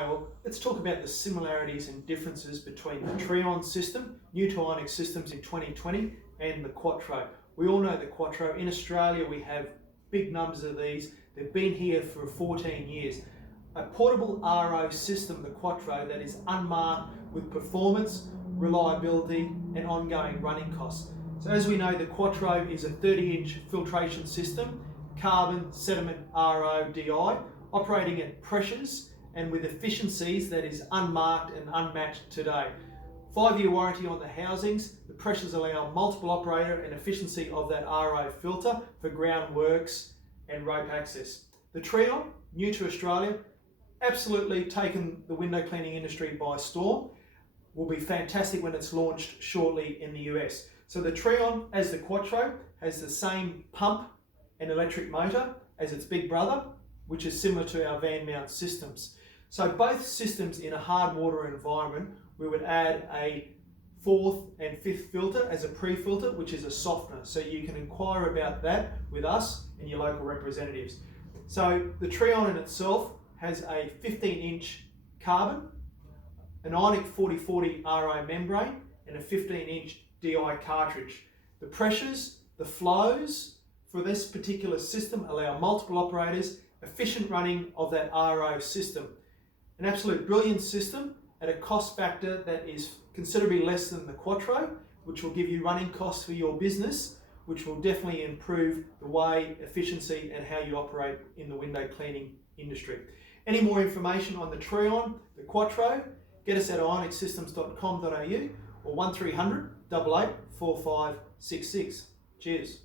Well, let's talk about the similarities and differences between the Trion system, new to Ionic Systems in 2020, and the QuattRO. We all know the QuattRO. In Australia, we have big numbers of these. They've been here for 14 years. A portable RO system, the QuattRO, that is unmarked with performance, reliability, and ongoing running costs. So as we know, the QuattRO is a 30-inch filtration system, carbon sediment RO DI, operating at pressures and with efficiencies that is unmarked and unmatched today. 5-year warranty on the housings. The pressures allow multiple operator and efficiency of that RO filter for ground works and rope access. The Trion, new to Australia, absolutely taken the window cleaning industry by storm. Will be fantastic when it's launched shortly in the US. So the Trion, as the QuattRO, has the same pump and electric motor as its big brother, which is similar to our van mount systems. So both systems in a hard water environment, we would add a 4th and 5th filter as a pre-filter, which is a softener. So you can inquire about that with us and your local representatives. So the Trion in itself has a 15-inch carbon, an Ionic 4040 RO membrane, and a 15-inch DI cartridge. The pressures, the flows for this particular system allow multiple operators, efficient running of that RO system. An absolute brilliant system at a cost factor that is considerably less than the QuattRO, which will give you running costs for your business, which will definitely improve the way, efficiency, and how you operate in the window cleaning industry. Any more information on the Trion, the QuattRO, get us at ionicsystems.com.au or 1300 88 4566. Cheers.